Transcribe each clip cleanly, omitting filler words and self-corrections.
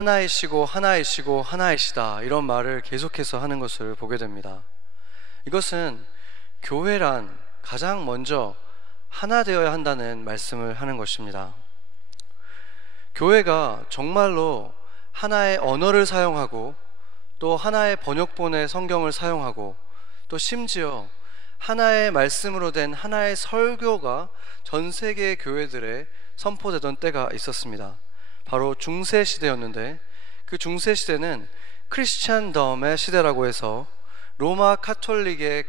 하나이시고 하나이시고 하나이시다, 이런 말을 계속해서 하는 것을 보게 됩니다. 이것은 교회란 가장 먼저 하나 되어야 한다는 말씀을 하는 것입니다. 교회가 정말로 하나의 언어를 사용하고 또 하나의 번역본의 성경을 사용하고 또 심지어 하나의 말씀으로 된 하나의 설교가 전 세계 교회들에 선포되던 때가 있었습니다. 바로 중세 시대였는데, 그 중세 시대는 크리스찬덤의 시대라고 해서 로마 카톨릭의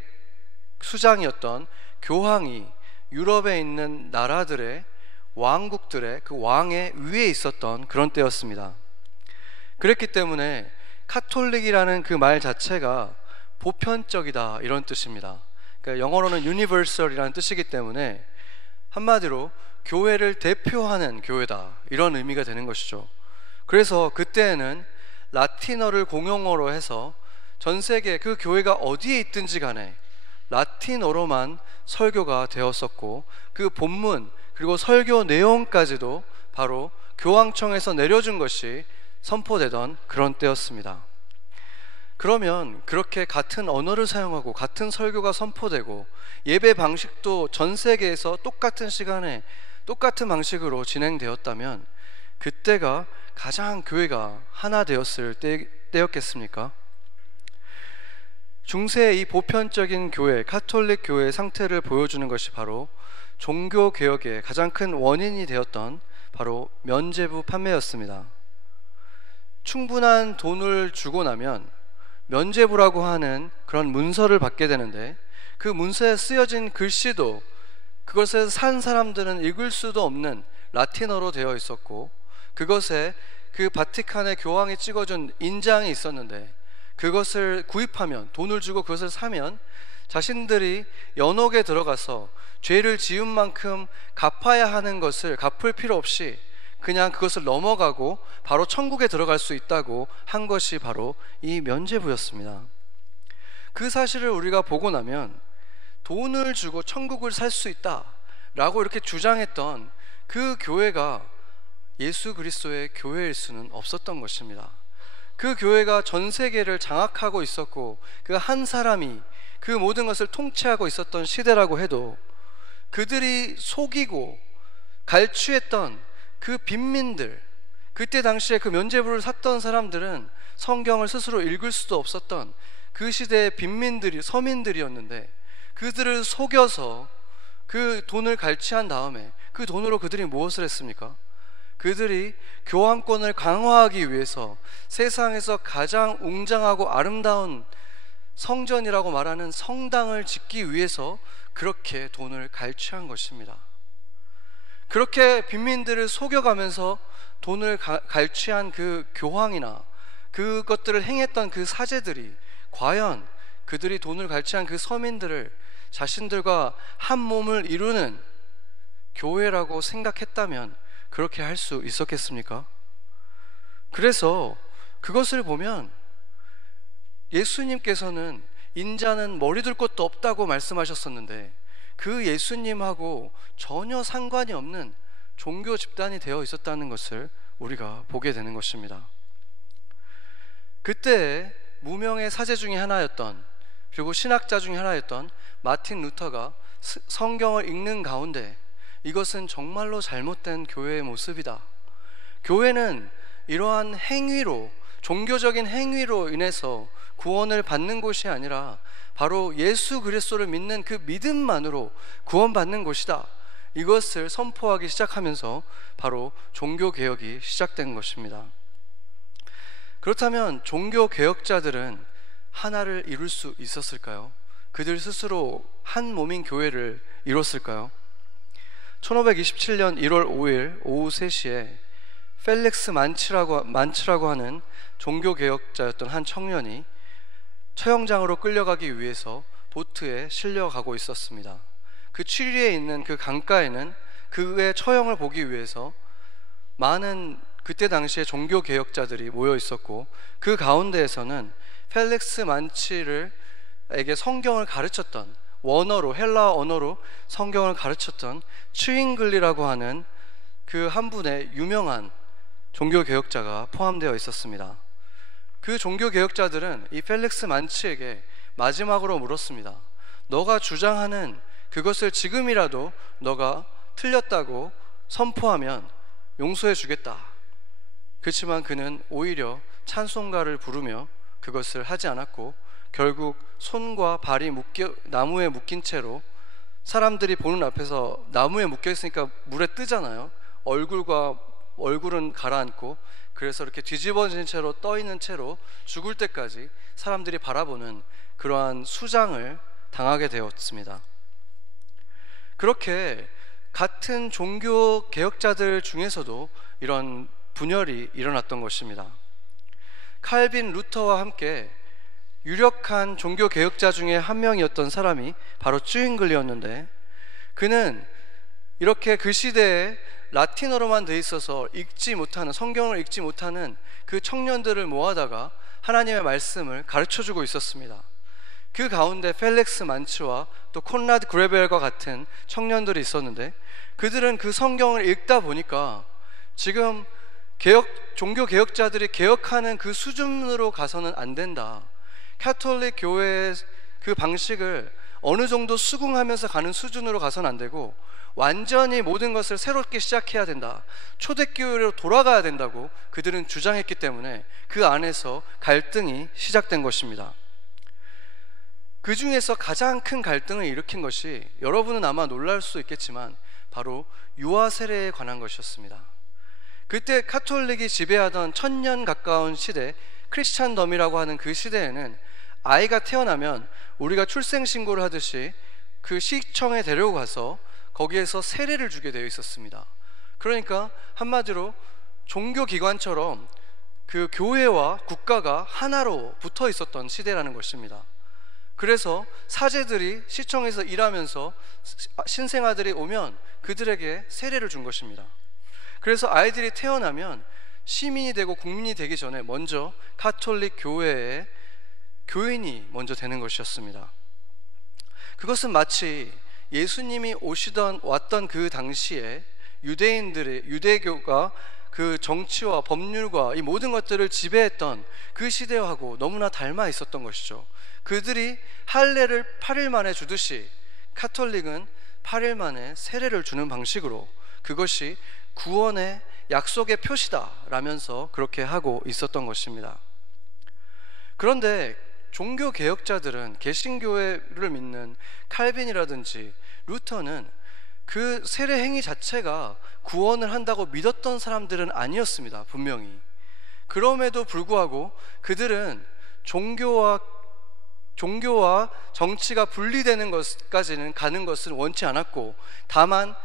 수장이었던 교황이 유럽에 있는 나라들의 왕국들의 그 왕의 위에 있었던 그런 때였습니다. 그랬기 때문에 카톨릭이라는 그 말 자체가 보편적이다, 이런 뜻입니다. 그러니까 영어로는 universal이라는 뜻이기 때문에 한마디로 교회를 대표하는 교회다, 이런 의미가 되는 것이죠. 그래서 그때에는 라틴어를 공용어로 해서 전 세계 그 교회가 어디에 있든지 간에 라틴어로만 설교가 되었었고, 그 본문 그리고 설교 내용까지도 바로 교황청에서 내려준 것이 선포되던 그런 때였습니다. 그러면 그렇게 같은 언어를 사용하고 같은 설교가 선포되고 예배 방식도 전 세계에서 똑같은 시간에 똑같은 방식으로 진행되었다면 그때가 가장 교회가 하나 되었을 때였겠습니까? 중세의 이 보편적인 교회, 카톨릭 교회의 상태를 보여주는 것이 바로 종교개혁의 가장 큰 원인이 되었던 바로 면죄부 판매였습니다. 충분한 돈을 주고 나면 면죄부라고 하는 그런 문서를 받게 되는데, 그 문서에 쓰여진 글씨도 그것을 산 사람들은 읽을 수도 없는 라틴어로 되어 있었고, 그것에 그 바티칸의 교황이 찍어준 인장이 있었는데, 그것을 구입하면, 돈을 주고 그것을 사면 자신들이 연옥에 들어가서 죄를 지은 만큼 갚아야 하는 것을 갚을 필요 없이 그냥 그것을 넘어가고 바로 천국에 들어갈 수 있다고 한 것이 바로 이 면죄부였습니다. 그 사실을 우리가 보고 나면 돈을 주고 천국을 살 수 있다라고 이렇게 주장했던 그 교회가 예수 그리스도의 교회일 수는 없었던 것입니다. 그 교회가 전 세계를 장악하고 있었고 그 한 사람이 그 모든 것을 통치하고 있었던 시대라고 해도 그들이 속이고 갈취했던 그 빈민들, 그때 당시에 그 면죄부를 샀던 사람들은 성경을 스스로 읽을 수도 없었던 그 시대의 빈민들이, 서민들이었는데, 그들을 속여서 그 돈을 갈취한 다음에 그 돈으로 그들이 무엇을 했습니까? 그들이 교황권을 강화하기 위해서 세상에서 가장 웅장하고 아름다운 성전이라고 말하는 성당을 짓기 위해서 그렇게 돈을 갈취한 것입니다. 그렇게 빈민들을 속여가면서 돈을 갈취한 그 교황이나 그것들을 행했던 그 사제들이 과연 그들이 돈을 갈취한 그 서민들을 자신들과 한 몸을 이루는 교회라고 생각했다면 그렇게 할 수 있었겠습니까? 그래서 그것을 보면 예수님께서는 인자는 머리 둘 곳도 없다고 말씀하셨었는데 그 예수님하고 전혀 상관이 없는 종교 집단이 되어 있었다는 것을 우리가 보게 되는 것입니다. 그때 무명의 사제 중에 하나였던, 그리고 신학자 중에 하나였던 마틴 루터가 성경을 읽는 가운데 이것은 정말로 잘못된 교회의 모습이다, 교회는 이러한 행위로, 종교적인 행위로 인해서 구원을 받는 곳이 아니라 바로 예수 그리스도를 믿는 그 믿음만으로 구원받는 곳이다, 이것을 선포하기 시작하면서 바로 종교개혁이 시작된 것입니다. 그렇다면 종교개혁자들은 하나를 이룰 수 있었을까요? 그들 스스로 한 몸인 교회를 이뤘을까요? 1527년 1월 5일 오후 3시에 펠릭스 만츠라고 하는 종교개혁자였던 한 청년이 처형장으로 끌려가기 위해서 보트에 실려가고 있었습니다. 그 취리에 있는 그 강가에는 그의 처형을 보기 위해서 많은 그때 당시에 종교개혁자들이 모여 있었고, 그 가운데에서는 펠릭스 만츠에게 성경을 가르쳤던, 원어로, 헬라 언어로 성경을 가르쳤던 츠윙글리라고 하는 그 한 분의 유명한 종교개혁자가 포함되어 있었습니다. 그 종교개혁자들은 이 펠릭스 만치에게 마지막으로 물었습니다. 너가 주장하는 그것을 지금이라도 너가 틀렸다고 선포하면 용서해 주겠다. 그렇지만 그는 오히려 찬송가를 부르며 그것을 하지 않았고 결국 손과 발이 나무에 묶인 채로, 사람들이 보는 앞에서 나무에 묶여 있으니까 물에 뜨잖아요. 얼굴은 가라앉고, 그래서 이렇게 뒤집어진 채로 떠 있는 채로 죽을 때까지 사람들이 바라보는 그러한 수장을 당하게 되었습니다. 그렇게 같은 종교 개혁자들 중에서도 이런 분열이 일어났던 것입니다. 칼빈, 루터와 함께 유력한 종교 개혁자 중에 한 명이었던 사람이 바로 쯔윙글리였는데, 그는 이렇게 그 시대에 라틴어로만 돼 있어서 성경을 읽지 못하는 그 청년들을 모아다가 하나님의 말씀을 가르쳐주고 있었습니다. 그 가운데 펠릭스 만츠와 또 콘라드 그레벨과 같은 청년들이 있었는데, 그들은 그 성경을 읽다 보니까 지금 종교 개혁자들이 개혁하는 그 수준으로 가서는 안 된다. 카톨릭 교회의 그 방식을 어느 정도 수긍하면서 가는 수준으로 가서는 안 되고 완전히 모든 것을 새롭게 시작해야 된다. 초대교회로 돌아가야 된다고 그들은 주장했기 때문에 그 안에서 갈등이 시작된 것입니다. 그 중에서 가장 큰 갈등을 일으킨 것이, 여러분은 아마 놀랄 수도 있겠지만 바로 유아 세례에 관한 것이었습니다. 그때 카톨릭이 지배하던 1000년 가까운 시대, 크리스찬덤이라고 하는 그 시대에는 아이가 태어나면 우리가 출생신고를 하듯이 그 시청에 데려고 가서 거기에서 세례를 주게 되어 있었습니다. 그러니까 한마디로 종교기관처럼 그 교회와 국가가 하나로 붙어 있었던 시대라는 것입니다. 그래서 사제들이 시청에서 일하면서 신생아들이 오면 그들에게 세례를 준 것입니다. 그래서 아이들이 태어나면 시민이 되고 국민이 되기 전에 먼저 카톨릭 교회의 교인이 먼저 되는 것이었습니다. 그것은 마치 예수님이 왔던 그 당시에 유대교가 그 정치와 법률과 이 모든 것들을 지배했던 그 시대하고 너무나 닮아 있었던 것이죠. 그들이 할례를 8일 만에 주듯이 카톨릭은 8일 만에 세례를 주는 방식으로 그것이 구원의 약속의 표시다라면서 그렇게 하고 있었던 것입니다. 그런데 종교 개혁자들은, 개신교회를 믿는 칼빈이라든지 루터는 그 세례 행위 자체가 구원을 한다고 믿었던 사람들은 아니었습니다. 분명히. 그럼에도 불구하고 그들은 종교와 정치가 분리되는 것까지는 가는 것은 원치 않았고, 다만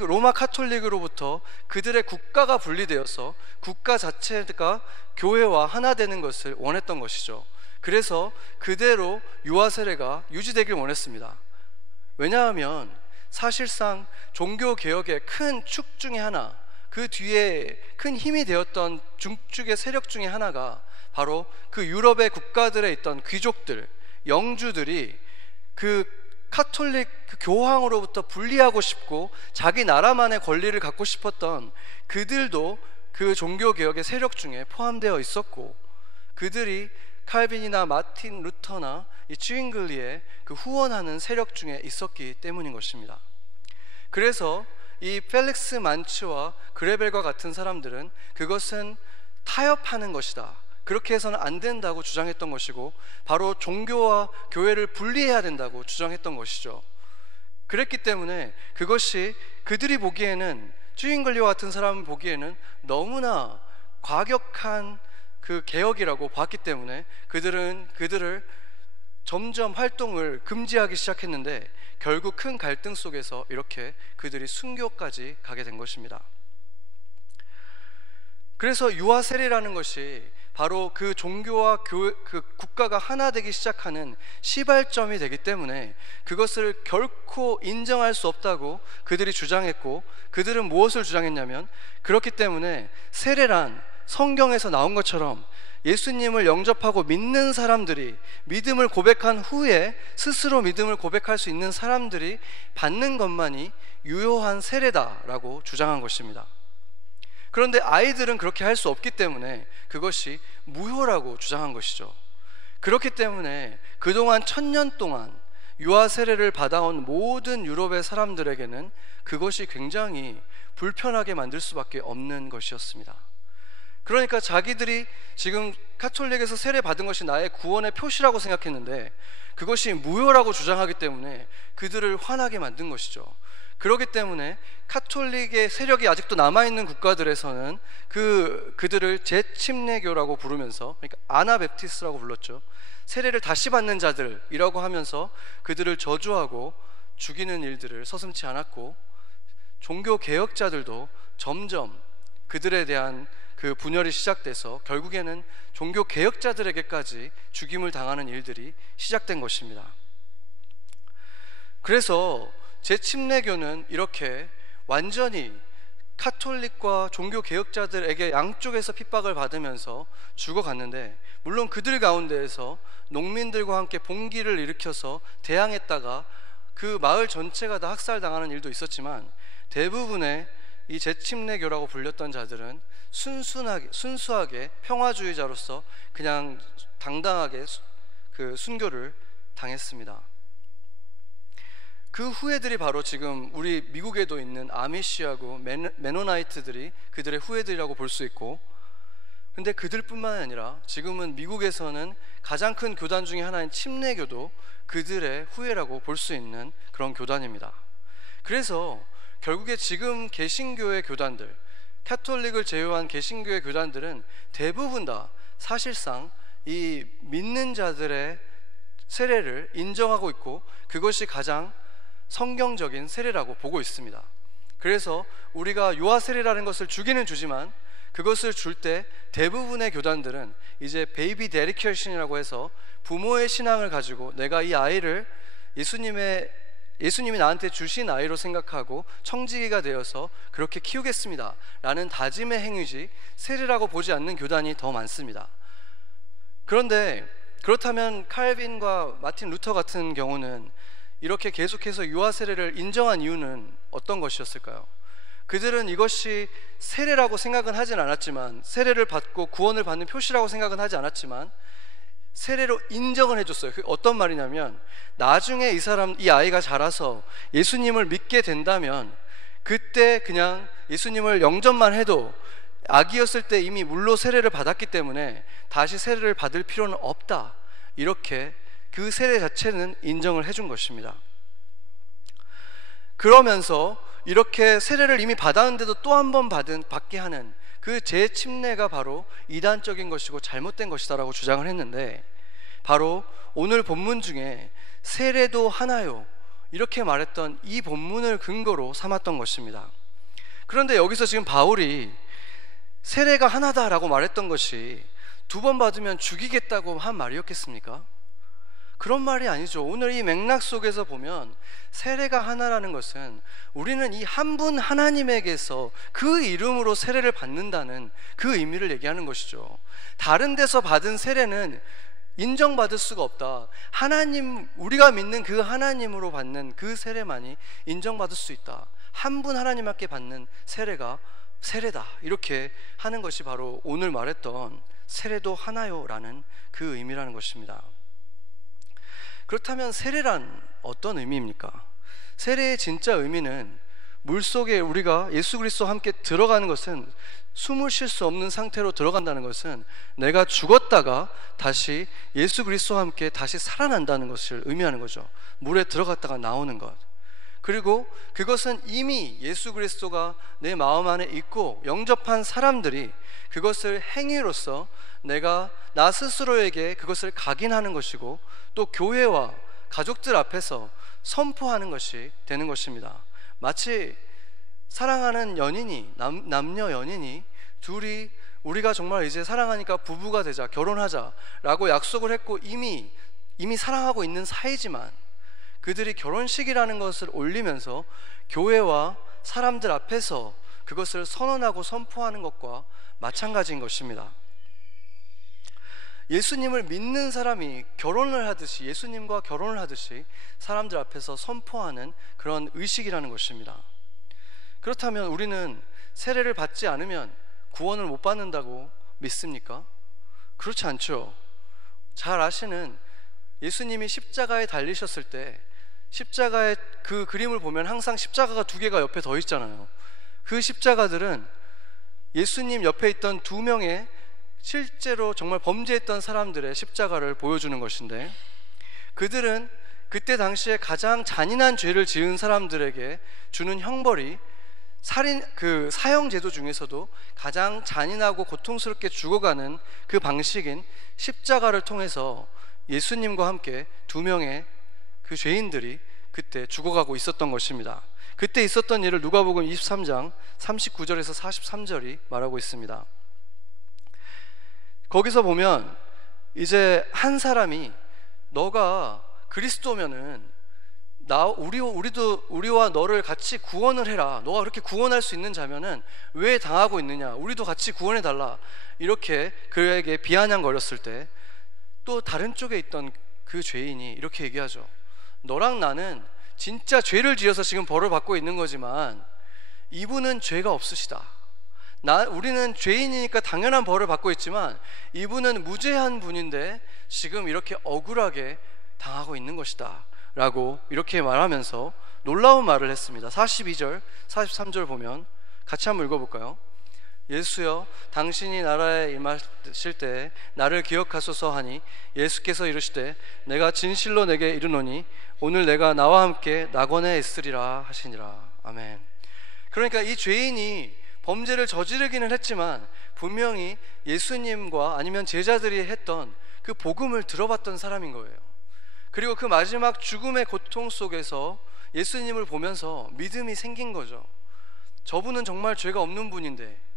로마 카톨릭으로부터 그들의 국가가 분리되어서 국가 자체가 교회와 하나 되는 것을 원했던 것이죠. 그래서 그대로 유아 세례가 유지되길 원했습니다. 왜냐하면 사실상 종교 개혁의 큰 축 중에 하나, 그 뒤에 큰 힘이 되었던 중축의 세력 중에 하나가 바로 그 유럽의 국가들에 있던 귀족들, 영주들이 그 카톨릭 그 교황으로부터 분리하고 싶고 자기 나라만의 권리를 갖고 싶었던 그들도 그 종교 개혁의 세력 중에 포함되어 있었고, 그들이 칼빈이나 마틴 루터나 이 쯔윙글리의 그 후원하는 세력 중에 있었기 때문인 것입니다. 그래서 이 펠릭스 만츠와 그레벨과 같은 사람들은 그것은 타협하는 것이다, 그렇게 해서는 안 된다고 주장했던 것이고, 바로 종교와 교회를 분리해야 된다고 주장했던 것이죠. 그랬기 때문에 그것이 그들이 보기에는, 쯔윙글리와 같은 사람 보기에는 너무나 과격한 그 개혁이라고 봤기 때문에 그들을 점점 활동을 금지하기 시작했는데, 결국 큰 갈등 속에서 이렇게 그들이 순교까지 가게 된 것입니다. 그래서 유아 세례라는 것이 바로 그 종교와 그 국가가 하나 되기 시작하는 시발점이 되기 때문에 그것을 결코 인정할 수 없다고 그들이 주장했고, 그들은 무엇을 주장했냐면, 그렇기 때문에 세례란 성경에서 나온 것처럼 예수님을 영접하고 믿는 사람들이, 믿음을 고백한 후에 스스로 믿음을 고백할 수 있는 사람들이 받는 것만이 유효한 세례다라고 주장한 것입니다. 그런데 아이들은 그렇게 할 수 없기 때문에 그것이 무효라고 주장한 것이죠. 그렇기 때문에 그동안 1000년 동안 유아 세례를 받아온 모든 유럽의 사람들에게는 그것이 굉장히 불편하게 만들 수밖에 없는 것이었습니다. 그러니까 자기들이 지금 카톨릭에서 세례 받은 것이 나의 구원의 표시라고 생각했는데 그것이 무효라고 주장하기 때문에 그들을 화나게 만든 것이죠. 그렇기 때문에 카톨릭의 세력이 아직도 남아있는 국가들에서는 그들을 재침례교라고 부르면서, 그러니까 아나베프티스라고 불렀죠. 세례를 다시 받는 자들이라고 하면서 그들을 저주하고 죽이는 일들을 서슴지 않았고, 종교 개혁자들도 점점 그들에 대한 그 분열이 시작돼서 결국에는 종교 개혁자들에게까지 죽임을 당하는 일들이 시작된 것입니다. 그래서 재침례교는 이렇게 완전히 카톨릭과 종교 개혁자들에게 양쪽에서 핍박을 받으면서 죽어갔는데, 물론 그들 가운데에서 농민들과 함께 봉기를 일으켜서 대항했다가 그 마을 전체가 다 학살당하는 일도 있었지만, 대부분의 이 재침례교라고 불렸던 자들은 순수하게 평화주의자로서 그냥 당당하게 그 순교를 당했습니다. 그 후예들이 바로 지금 우리 미국에도 있는 아미시하고 메노나이트들이 그들의 후예들이라고 볼 수 있고, 근데 그들뿐만 아니라 지금은 미국에서는 가장 큰 교단 중에 하나인 침례교도 그들의 후예라고 볼 수 있는 그런 교단입니다. 그래서 결국에 지금 개신교의 교단들, 카톨릭을 제외한 개신교의 교단들은 대부분 다 사실상 이 믿는 자들의 세례를 인정하고 있고 그것이 가장 성경적인 세례라고 보고 있습니다. 그래서 우리가 유아 세례라는 것을 주기는 주지만 그것을 줄 때 대부분의 교단들은 이제 베이비 데디케이션이라고 해서 부모의 신앙을 가지고 내가 이 아이를 예수님이 나한테 주신 아이로 생각하고 청지기가 되어서 그렇게 키우겠습니다 라는 다짐의 행위지 세례라고 보지 않는 교단이 더 많습니다. 그런데 그렇다면 칼빈과 마틴 루터 같은 경우는 이렇게 계속해서 유아 세례를 인정한 이유는 어떤 것이었을까요? 그들은 이것이 세례라고 생각은 하진 않았지만, 세례를 받고 구원을 받는 표시라고 생각은 하지 않았지만 세례로 인정을 해줬어요. 그게 어떤 말이냐면, 나중에 이 아이가 자라서 예수님을 믿게 된다면 그때 그냥 예수님을 영접만 해도 아기였을 때 이미 물로 세례를 받았기 때문에 다시 세례를 받을 필요는 없다, 이렇게 그 세례 자체는 인정을 해준 것입니다. 그러면서 이렇게 세례를 이미 받았는데도 또 한 번 받게 하는 그 재침례가 바로 이단적인 것이고 잘못된 것이다라고 주장을 했는데, 바로 오늘 본문 중에 세례도 하나요 이렇게 말했던 이 본문을 근거로 삼았던 것입니다. 그런데 여기서 지금 바울이 세례가 하나다라고 말했던 것이 2번 받으면 죽이겠다고 한 말이었겠습니까? 그런 말이 아니죠. 오늘 이 맥락 속에서 보면 세례가 하나라는 것은 우리는 이 한 분 하나님에게서 그 이름으로 세례를 받는다는 그 의미를 얘기하는 것이죠. 다른 데서 받은 세례는 인정받을 수가 없다. 하나님, 우리가 믿는 그 하나님으로 받는 그 세례만이 인정받을 수 있다. 한 분 하나님께 받는 세례가 세례다, 이렇게 하는 것이 바로 오늘 말했던 세례도 하나요 라는 그 의미라는 것입니다. 그렇다면 세례란 어떤 의미입니까? 세례의 진짜 의미는 물속에 우리가 예수 그리스도와 함께 들어가는 것은, 숨을 쉴 수 없는 상태로 들어간다는 것은 내가 죽었다가 다시 예수 그리스도와 함께 다시 살아난다는 것을 의미하는 거죠. 물에 들어갔다가 나오는 것. 그리고 그것은 이미 예수 그리스도가 내 마음 안에 있고 영접한 사람들이 그것을 행위로서 내가 나 스스로에게 그것을 각인하는 것이고, 또 교회와 가족들 앞에서 선포하는 것이 되는 것입니다. 마치 사랑하는 연인이, 남녀 연인이 둘이 우리가 정말 이제 사랑하니까 부부가 되자, 결혼하자 라고 약속을 했고 이미 사랑하고 있는 사이지만 그들이 결혼식이라는 것을 올리면서 교회와 사람들 앞에서 그것을 선언하고 선포하는 것과 마찬가지인 것입니다. 예수님을 믿는 사람이 결혼을 하듯이, 예수님과 결혼을 하듯이 사람들 앞에서 선포하는 그런 의식이라는 것입니다. 그렇다면 우리는 세례를 받지 않으면 구원을 못 받는다고 믿습니까? 그렇지 않죠. 잘 아시는 예수님이 십자가에 달리셨을 때 십자가의 그 그림을 보면 항상 십자가가 두 개가 옆에 더 있잖아요. 그 십자가들은 예수님 옆에 있던 두 명의 실제로 정말 범죄했던 사람들의 십자가를 보여주는 것인데, 그들은 그때 당시에 가장 잔인한 죄를 지은 사람들에게 주는 형벌이 사형제도 중에서도 가장 잔인하고 고통스럽게 죽어가는 그 방식인 십자가를 통해서 예수님과 함께 두 명의 그 죄인들이 그때 죽어가고 있었던 것입니다. 그때 있었던 일을 누가복음 23장 39절에서 43절이 말하고 있습니다. 거기서 보면 이제 한 사람이 너가 그리스도면은 우리와 너를 같이 구원을 해라. 너가 그렇게 구원할 수 있는 자면은 왜 당하고 있느냐? 우리도 같이 구원해 달라. 이렇게 그에게 비아냥거렸을 때 또 다른 쪽에 있던 그 죄인이 이렇게 얘기하죠. 너랑 나는 진짜 죄를 지어서 지금 벌을 받고 있는 거지만 이분은 죄가 없으시다. 우리는 죄인이니까 당연한 벌을 받고 있지만 이분은 무죄한 분인데 지금 이렇게 억울하게 당하고 있는 것이다 라고 이렇게 말하면서 놀라운 말을 했습니다. 42절 43절 보면 같이 한번 읽어볼까요? 예수여, 당신이 나라에 임하실 때 나를 기억하소서 하니 예수께서 이르시되 내가 진실로 내게 이르노니 오늘 내가 나와 함께 낙원에 있으리라 하시니라. 아멘. 그러니까 이 죄인이 범죄를 저지르기는 했지만 분명히 예수님과 아니면 제자들이 했던 그 복음을 들어봤던 사람인 거예요. 그리고 그 마지막 죽음의 고통 속에서 예수님을 보면서 믿음이 생긴 거죠. 저분은 정말 죄가 없는 분인데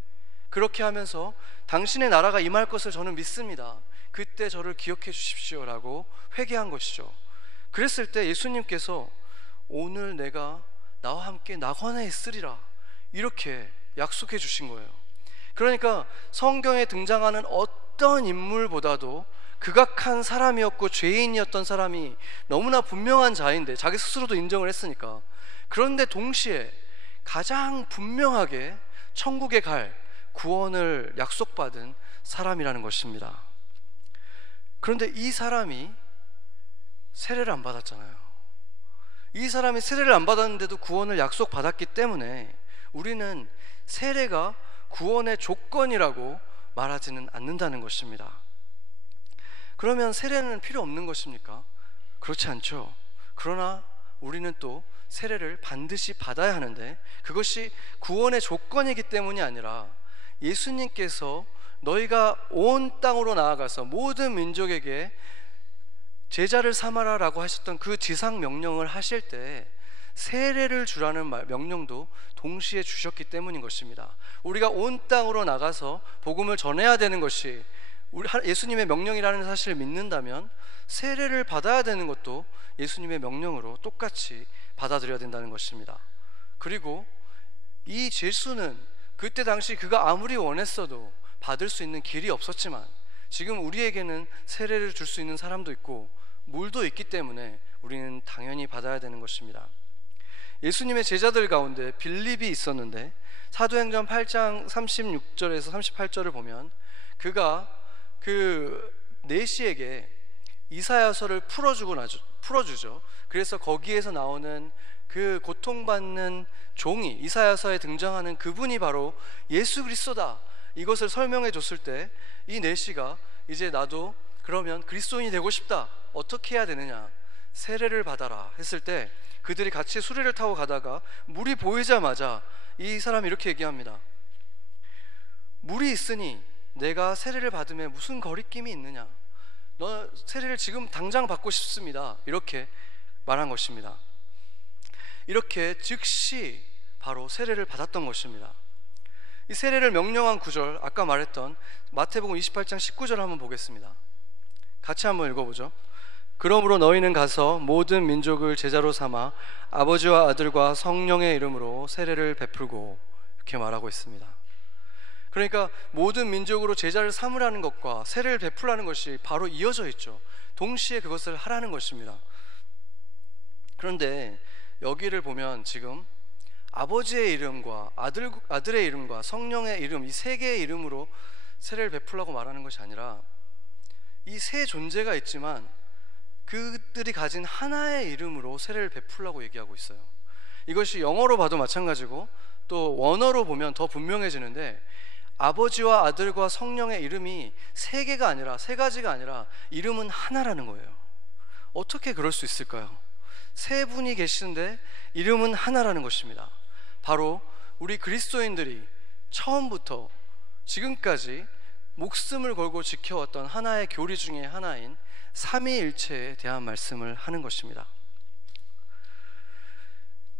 그렇게 하면서 당신의 나라가 임할 것을 저는 믿습니다. 그때 저를 기억해 주십시오 라고 회개한 것이죠. 그랬을 때 예수님께서 오늘 내가 나와 함께 낙원에 있으리라 이렇게 약속해 주신 거예요. 그러니까 성경에 등장하는 어떤 인물보다도 극악한 사람이었고 죄인이었던 사람이 너무나 분명한 자인데, 자기 스스로도 인정을 했으니까, 그런데 동시에 가장 분명하게 천국에 갈 구원을 약속받은 사람이라는 것입니다. 그런데 이 사람이 세례를 안 받았잖아요. 이 사람이 세례를 안 받았는데도 구원을 약속받았기 때문에 우리는 세례가 구원의 조건이라고 말하지는 않는다는 것입니다. 그러면 세례는 필요 없는 것입니까? 그렇지 않죠. 그러나 우리는 또 세례를 반드시 받아야 하는데 그것이 구원의 조건이기 때문이 아니라 예수님께서 너희가 온 땅으로 나아가서 모든 민족에게 제자를 삼아라 라고 하셨던 그 지상 명령을 하실 때 세례를 주라는 명령도 동시에 주셨기 때문인 것입니다. 우리가 온 땅으로 나가서 복음을 전해야 되는 것이 예수님의 명령이라는 사실을 믿는다면 세례를 받아야 되는 것도 예수님의 명령으로 똑같이 받아들여야 된다는 것입니다. 그리고 이 예수는 그때 당시 그가 아무리 원했어도 받을 수 있는 길이 없었지만 지금 우리에게는 세례를 줄 수 있는 사람도 있고 물도 있기 때문에 우리는 당연히 받아야 되는 것입니다. 예수님의 제자들 가운데 빌립이 있었는데 사도행전 8장 36절에서 38절을 보면 그가 그 내시에게 이사야서를 풀어주죠. 그래서 거기에서 나오는 그 고통받는 종이 이사야서에 등장하는 그분이 바로 예수 그리스도다, 이것을 설명해 줬을 때 이 내시가 이제 나도 그러면 그리스도인이 되고 싶다, 어떻게 해야 되느냐, 세례를 받아라 했을 때 그들이 같이 수레를 타고 가다가 물이 보이자마자 이 사람이 이렇게 얘기합니다. 물이 있으니 내가 세례를 받음에 무슨 거리낌이 있느냐, 너 세례를 지금 당장 받고 싶습니다, 이렇게 말한 것입니다. 이렇게 즉시 바로 세례를 받았던 것입니다. 이 세례를 명령한 구절, 아까 말했던 마태복음 28장 19절 한번 보겠습니다. 같이 한번 읽어보죠. 그러므로 너희는 가서 모든 민족을 제자로 삼아 아버지와 아들과 성령의 이름으로 세례를 베풀고, 이렇게 말하고 있습니다. 그러니까 모든 민족으로 제자를 삼으라는 것과 세례를 베풀라는 것이 바로 이어져 있죠. 동시에 그것을 하라는 것입니다. 그런데 여기를 보면 지금 아버지의 이름과 아들의 이름과 성령의 이름, 이 세 개의 이름으로 세례를 베풀라고 말하는 것이 아니라 이 세 존재가 있지만 그들이 가진 하나의 이름으로 세례를 베풀라고 얘기하고 있어요. 이것이 영어로 봐도 마찬가지고 또 원어로 보면 더 분명해지는데, 아버지와 아들과 성령의 이름이 세 개가 아니라, 세 가지가 아니라 이름은 하나라는 거예요. 어떻게 그럴 수 있을까요? 세 분이 계시는데 이름은 하나라는 것입니다. 바로 우리 그리스도인들이 처음부터 지금까지 목숨을 걸고 지켜왔던 하나의 교리 중에 하나인 삼위일체에 대한 말씀을 하는 것입니다.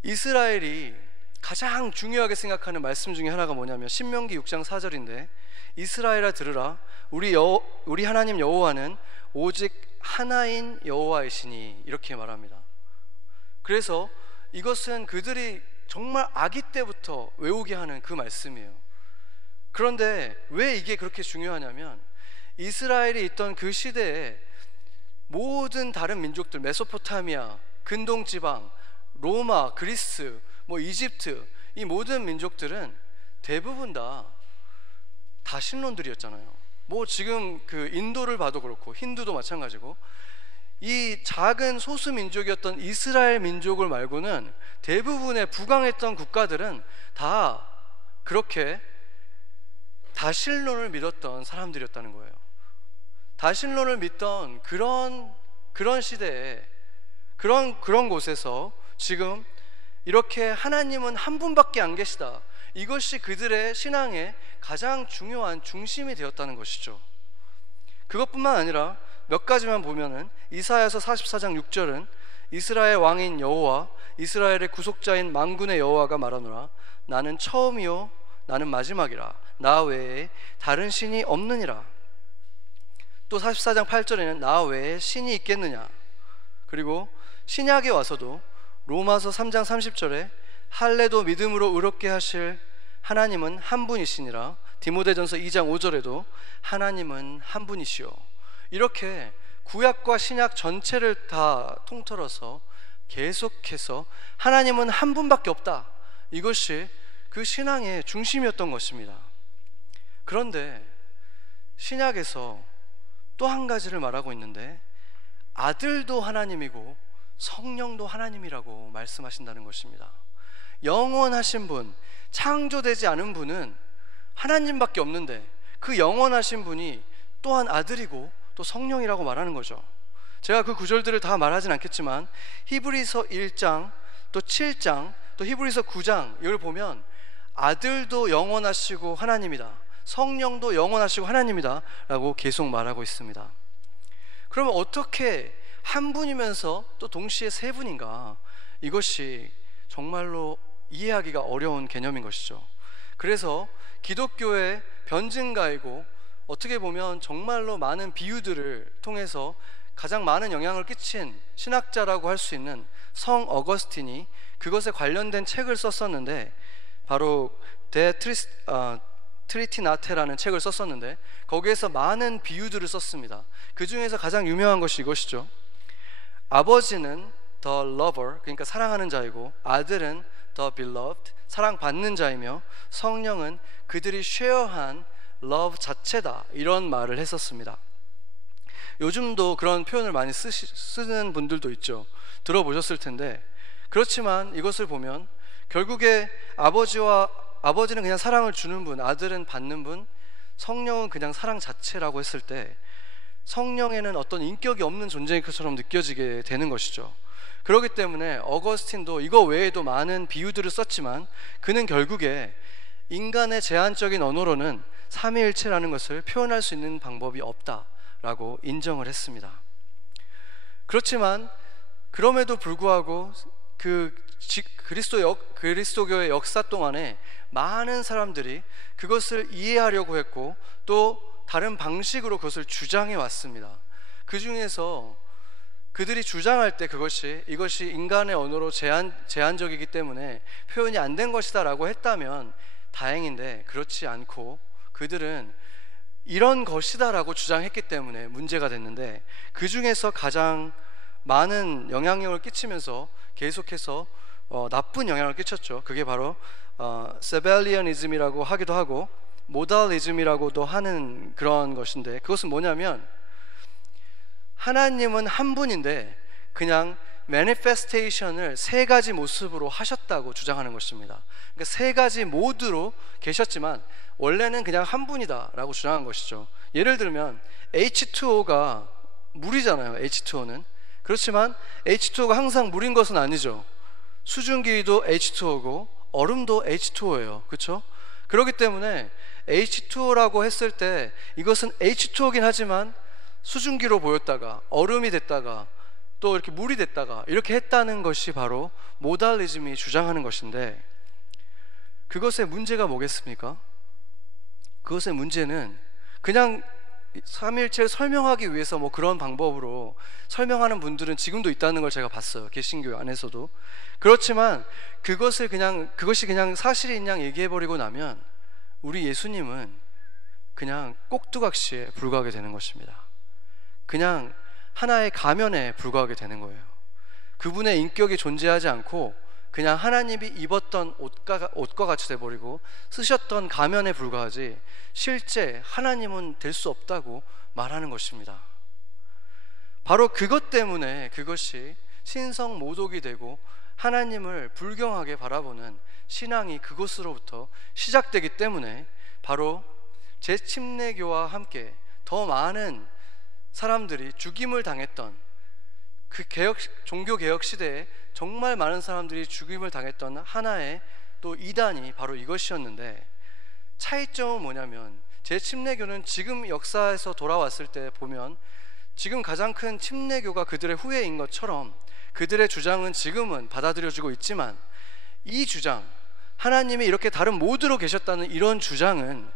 이스라엘이 가장 중요하게 생각하는 말씀 중에 하나가 뭐냐면 신명기 6장 4절인데, 이스라엘아 들으라, 우리 하나님 여호와는 오직 하나인 여호와이시니, 이렇게 말합니다. 그래서 이것은 그들이 정말 아기 때부터 외우게 하는 그 말씀이에요. 그런데 왜 이게 그렇게 중요하냐면, 이스라엘이 있던 그 시대에 모든 다른 민족들, 메소포타미아, 근동지방, 로마, 그리스, 이집트, 이 모든 민족들은 대부분 다 다신론들이었잖아요. 지금 그 인도를 봐도 그렇고 힌두도 마찬가지고, 이 작은 소수 민족이었던 이스라엘 민족을 말고는 대부분의 부강했던 국가들은 다 그렇게 다신론을 믿었던 사람들이었다는 거예요. 다신론을 믿던 그런 시대에, 그런 곳에서 지금 이렇게 하나님은 한 분밖에 안 계시다, 이것이 그들의 신앙의 가장 중요한 중심이 되었다는 것이죠. 그것뿐만 아니라 몇 가지만 보면은 이사야서 44장 6절은 이스라엘 왕인 여호와, 이스라엘의 구속자인 만군의 여호와가 말하노라, 나는 처음이요 나는 마지막이라, 나 외에 다른 신이 없느니라. 또 44장 8절에는 나 외에 신이 있겠느냐. 그리고 신약에 와서도 로마서 3장 30절에 할례도 믿음으로 의롭게 하실 하나님은 한 분이시니라. 디모데전서 2장 5절에도 하나님은 한 분이시오. 이렇게 구약과 신약 전체를 다 통틀어서 계속해서 하나님은 한 분밖에 없다, 이것이 그 신앙의 중심이었던 것입니다. 그런데 신약에서 또 한 가지를 말하고 있는데, 아들도 하나님이고 성령도 하나님이라고 말씀하신다는 것입니다. 영원하신 분, 창조되지 않은 분은 하나님밖에 없는데 그 영원하신 분이 또한 아들이고 또 성령이라고 말하는 거죠. 제가 그 구절들을 다 말하진 않겠지만 히브리서 1장 또 7장 또 히브리서 9장 이걸 보면 아들도 영원하시고 하나님이다, 성령도 영원하시고 하나님이다 라고 계속 말하고 있습니다. 그러면 어떻게 한 분이면서 또 동시에 세 분인가? 이것이 정말로 이해하기가 어려운 개념인 것이죠. 그래서 기독교의 변증가이고 어떻게 보면 정말로 많은 비유들을 통해서 가장 많은 영향을 끼친 신학자라고 할 수 있는 성 어거스틴이 그것에 관련된 책을 썼었는데, 바로 트리티나테라는 책을 썼었는데 거기에서 많은 비유들을 썼습니다. 그 중에서 가장 유명한 것이 이것이죠. 아버지는 the lover, 그러니까 사랑하는 자이고, 아들은 the beloved, 사랑받는 자이며, 성령은 그들이 쉐어한 love 자체다, 이런 말을 했었습니다. 요즘도 그런 표현을 많이 쓰는 분들도 있죠. 들어보셨을 텐데, 그렇지만 이것을 보면 결국에 아버지는 그냥 사랑을 주는 분, 아들은 받는 분, 성령은 그냥 사랑 자체라고 했을 때 성령에는 어떤 인격이 없는 존재인 것처럼 느껴지게 되는 것이죠. 그렇기 때문에 어거스틴도 이거 외에도 많은 비유들을 썼지만 그는 결국에 인간의 제한적인 언어로는 삼위일체라는 것을 표현할 수 있는 방법이 없다라고 인정을 했습니다. 그렇지만 그럼에도 불구하고 그리스도교의 역사 동안에 많은 사람들이 그것을 이해하려고 했고 또 다른 방식으로 그것을 주장해 왔습니다. 그 중에서 그들이 주장할 때 이것이 인간의 언어로 제한적이기 때문에 표현이 안 된 것이다 라고 했다면 다행인데, 그렇지 않고 그들은 이런 것이다 라고 주장했기 때문에 문제가 됐는데, 그 중에서 가장 많은 영향력을 끼치면서 계속해서 나쁜 영향을 끼쳤죠. 그게 바로 세벨리언이즘이라고 하기도 하고 모달리즘이라고도 하는 그런 것인데, 그것은 뭐냐면 하나님은 한 분인데 그냥 매니페스테이션을 세 가지 모습으로 하셨다고 주장하는 것입니다. 그러니까 세 가지 모드로 계셨지만 원래는 그냥 한 분이다 라고 주장한 것이죠. 예를 들면 H2O가 물이잖아요. H2O는. 그렇지만 H2O가 항상 물인 것은 아니죠. 수증기도 H2O고 얼음도 H2O예요. 그렇죠? 그렇기 때문에 H2O라고 했을 때 이것은 H2O긴 하지만 수증기로 보였다가 얼음이 됐다가 또 이렇게 물이 됐다가 이렇게 했다는 것이 바로 모달리즘이 주장하는 것인데, 그것의 문제가 뭐겠습니까? 그것의 문제는 그냥 삼위일체를 설명하기 위해서 뭐 그런 방법으로 설명하는 분들은 지금도 있다는 걸 제가 봤어요. 개신교 안에서도. 그렇지만 그것이 그냥 사실인 양 얘기해버리고 나면 우리 예수님은 그냥 꼭두각시에 불과하게 되는 것입니다. 그냥 하나의 가면에 불과하게 되는 거예요. 그분의 인격이 존재하지 않고 그냥 하나님이 입었던 옷과 같이 돼버리고 쓰셨던 가면에 불과하지 실제 하나님은 될 수 없다고 말하는 것입니다. 바로 그것 때문에 그것이 신성모독이 되고 하나님을 불경하게 바라보는 신앙이 그것으로부터 시작되기 때문에 바로 재침례교와 함께 더 많은 사람들이 죽임을 당했던 그 종교개혁 시대에 정말 많은 사람들이 죽임을 당했던 하나의 또 이단이 바로 이것이었는데, 차이점은 뭐냐면 재침례교는 지금 역사에서 돌아왔을 때 보면 지금 가장 큰 침례교가 그들의 후예인 것처럼 그들의 주장은 지금은 받아들여지고 있지만, 이 주장, 하나님이 이렇게 다른 모드로 계셨다는 이런 주장은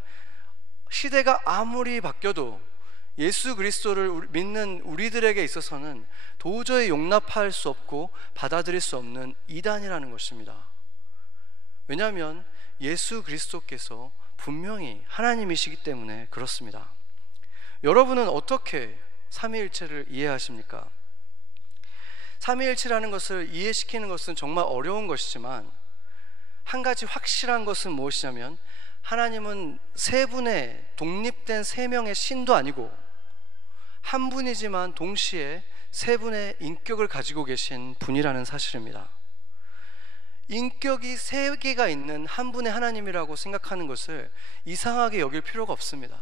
시대가 아무리 바뀌어도 예수 그리스도를 믿는 우리들에게 있어서는 도저히 용납할 수 없고 받아들일 수 없는 이단이라는 것입니다. 왜냐하면 예수 그리스도께서 분명히 하나님이시기 때문에 그렇습니다. 여러분은 어떻게 삼위일체를 이해하십니까? 삼위일체라는 것을 이해시키는 것은 정말 어려운 것이지만 한 가지 확실한 것은 무엇이냐면 하나님은 세 분의 독립된 세 명의 신도 아니고 한 분이지만 동시에 세 분의 인격을 가지고 계신 분이라는 사실입니다. 인격이 세 개가 있는 한 분의 하나님이라고 생각하는 것을 이상하게 여길 필요가 없습니다.